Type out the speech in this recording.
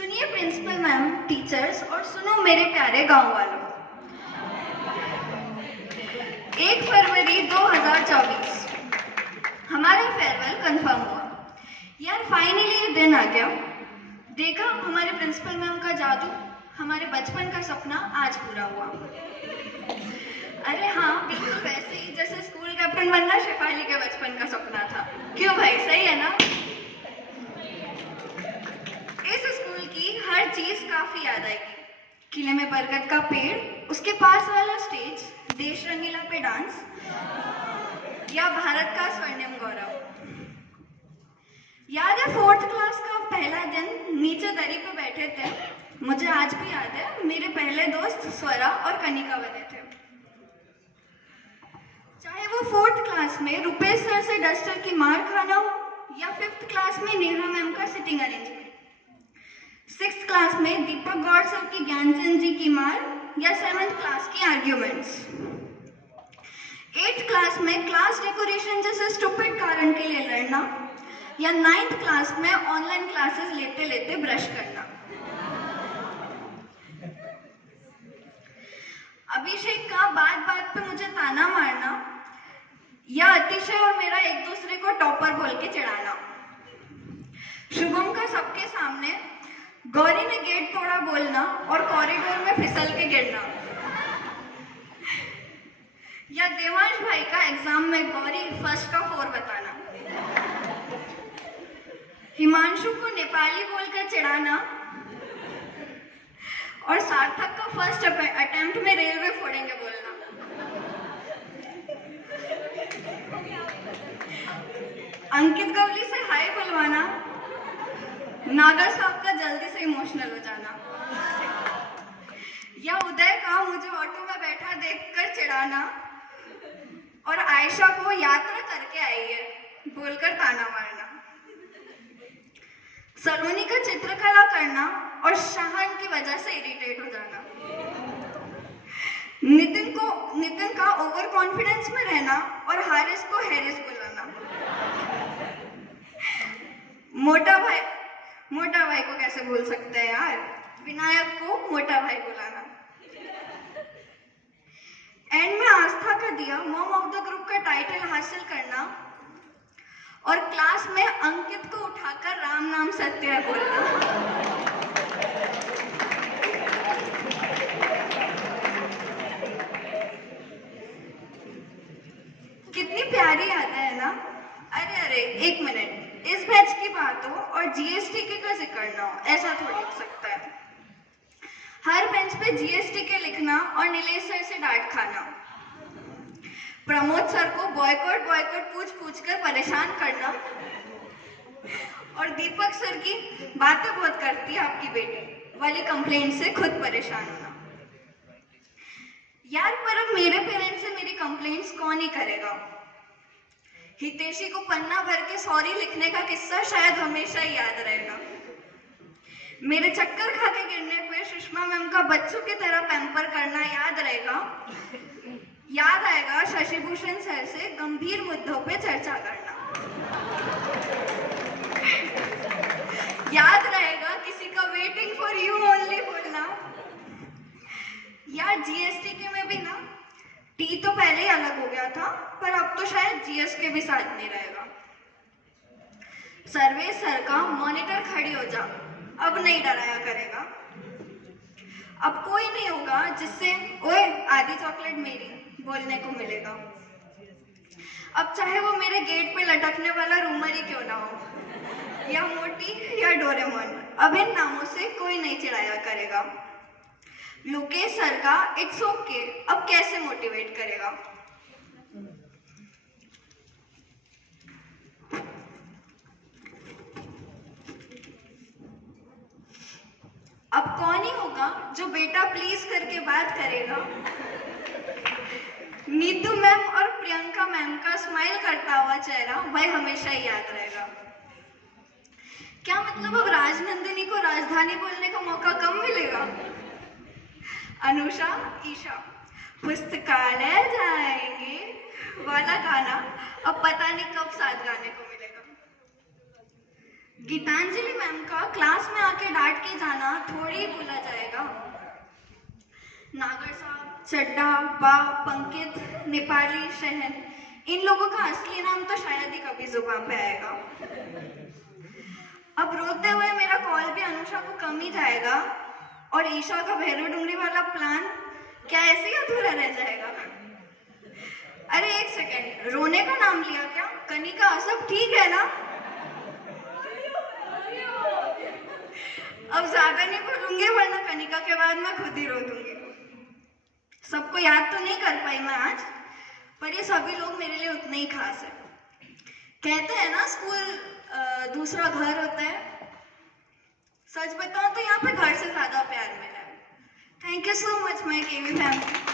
सुनिए principal ma'am, teachers और सुनो मेरे प्यारे गांव वालों। 1 फरवरी 2024 हमारा फेयरवेल कंफर्म हुआ। यार फाइनली ये दिन आ गया। देखा हमारे प्रिंसिपल मैम का जादू, हमारे बचपन का सपना आज पूरा हुआ। अरे हाँ, बिल्कुल वैसे ही जैसे स्कूल कैप्टन बनना शेफाली के बचपन का सपना था। क्यों भाई, सही है ना? इस स्कूल की हर चीज काफी याद आएगी। किले में बरगद का पेड़, उसके पास वाला स्टेज, देश रंगीला पे डांस, या भारत का स्वर्णिम गौरव। याद है 4th क्लास का पहला दिन, नीचे दरी पे बैठे थे। मुझे आज भी याद है, मेरे पहले दोस्त स्वरा और कनिका बने थे। चाहे वो 4th क्लास में रुपेश सर से डस्टर की मार खाना हो, या 5th क्लास में नेहा मैम का सिटिंग अरेंजमेंट, 6th क्लास में दीपक गौड़ सर की ज्ञानचंद जी की मार, या 7th क्लास की आर्ग्यूमेंट्स, 8th क्लास में क्लास डेकोरेशन जैसे स्टूपिड कारण के लिए लड़ना, या 9th क्लास में ऑनलाइन क्लासेस लेते लेते ब्रश करना। अभिषेक का बात बात पे मुझे ताना मारना, या अतिशय और मेरा एक दूसरे को टॉपर बोल के चिढ़ाना। शुभम का सबके सामने गौरी ने गेट तोड़ा बोलना और कॉरिडोर में फिसल के गिरना, या देवांश भाई का एग्जाम में गौरी फर्स्ट का 4 बताना। हिमांशु को नेपाली बोलकर चिढ़ाना और सार्थक का फर्स्ट अटेम्प्ट में रेलवे फोड़ेंगे बोलना। अंकित गवली से हाय बुलवाना, नागा साहब का जल्दी से इमोशनल हो जाना, या उदय का मुझे ऑटो में बैठा देखकर चिढ़ाना और आयशा को यात्रा करके आई है बोलकर ताना मारना। सलोनी का चित्रकला करना और शाहन की वजह से इरिटेट हो जाना। नितिन का ओवर कॉन्फिडेंस में रहना और हारिस को हैरिस बुलाना। मोटा भाई को कैसे भूल सकते हैं यार, विनायक को मोटा भाई बुलाना। एंड में आस्था का दिया मॉम ऑफ द ग्रुप का टाइटल हासिल करना और क्लास में अंकित को उठाकर राम नाम सत्य है बोलना। कितनी प्यारी यादें है ना। अरे एक मिनट, इस बैच की बात हो और जीएसटी के का जिक्र ना हो, ऐसा थोड़ी हो सकता है। हर बेंच पे जीएसटी के लिखना और नीलेश सर से डांट खाना, प्रमोद सर को बॉयकॉट पूछ कर परेशान करना और दीपक सर की बातें बहुत करती है आपकी बेटी वाली कंप्लेंट से खुद परेशान होना। यार पर अब मेरे पेरेंट्स से मेरी कंप्लेंट्स कौन ही करेगा। हितेशी को पन्ना भर के सॉरी लिखने का किस्सा शायद हमेशा ही याद रहेगा। मेरे चक्कर खा के गिरने पे सुषमा मैम का बच्चों की तरह पैम्पर करना याद रहेगा। याद आएगा शशि भूषण सर से गंभीर मुद्दों पे चर्चा करना। याद रहेगा किसी का वेटिंग फॉर यू ओनली बोलना। यार जीएसटी के में भी ना, टी तो पहले ही अलग हो गया था, पर अब तो शायद जीएस के भी साथ नहीं रहेगा। सर्वे सर का मॉनिटर खड़ी हो जा अब नहीं डराया करेगा। अब कोई नहीं होगा जिससे ओए आधी चॉकलेट मेरी बोलने को मिलेगा। अब चाहे वो मेरे गेट पे लटकने वाला रूमर ही क्यों ना हो, या मोटी या डोरेमोन, अब इन नामों से कोई नहीं चिढ़ाया करेगा। लोकेश सर का इट्स ओके अब कैसे मोटिवेट करेगा। अब कौन ही होगा जो बेटा प्लीज करके बात करेगा। नीतू मैम और प्रियंका मैम का स्माइल करता हुआ चेहरा भाई हमेशा ही याद रहेगा। क्या मतलब अब राजनंदिनी को राजधानी बोलने का मौका कम मिलेगा। अनुषा ईशा पुस्तकालय जाएंगे वाला गाना अब पता नहीं कब साथ गाने को मिलेगा। गीतांजलि मैम का क्लास में आके डांट के जाना थोड़ी भूला जाएगा। नागर साहब, चड्डा, बा, पंकित, नेपाली, शहन, इन लोगों का असली नाम तो शायद ही कभी जुबान पे आएगा। अब रोते हुए मेरा कॉल भी अनुषा को कम ही जाएगा और ईशा का भैरव डुंगरी वाला प्लान क्या ऐसे ही अधूरा रह जाएगा? अरे एक सेकेंड, रोने का नाम लिया क्या? कनिका, सब ठीक है ना? अब ज्यादा नहीं बोलूंगी वरना कनिका के बाद मैं खुद ही रो दूंगी। सबको याद तो नहीं कर पाई मैं आज, पर ये सभी लोग मेरे लिए उतने ही खास है। कहते हैं ना स्कूल दूसरा घर होता है। सच बताऊं तो यहाँ पे घर से ज्यादा प्यार मिला है। Thank you so much my KV family.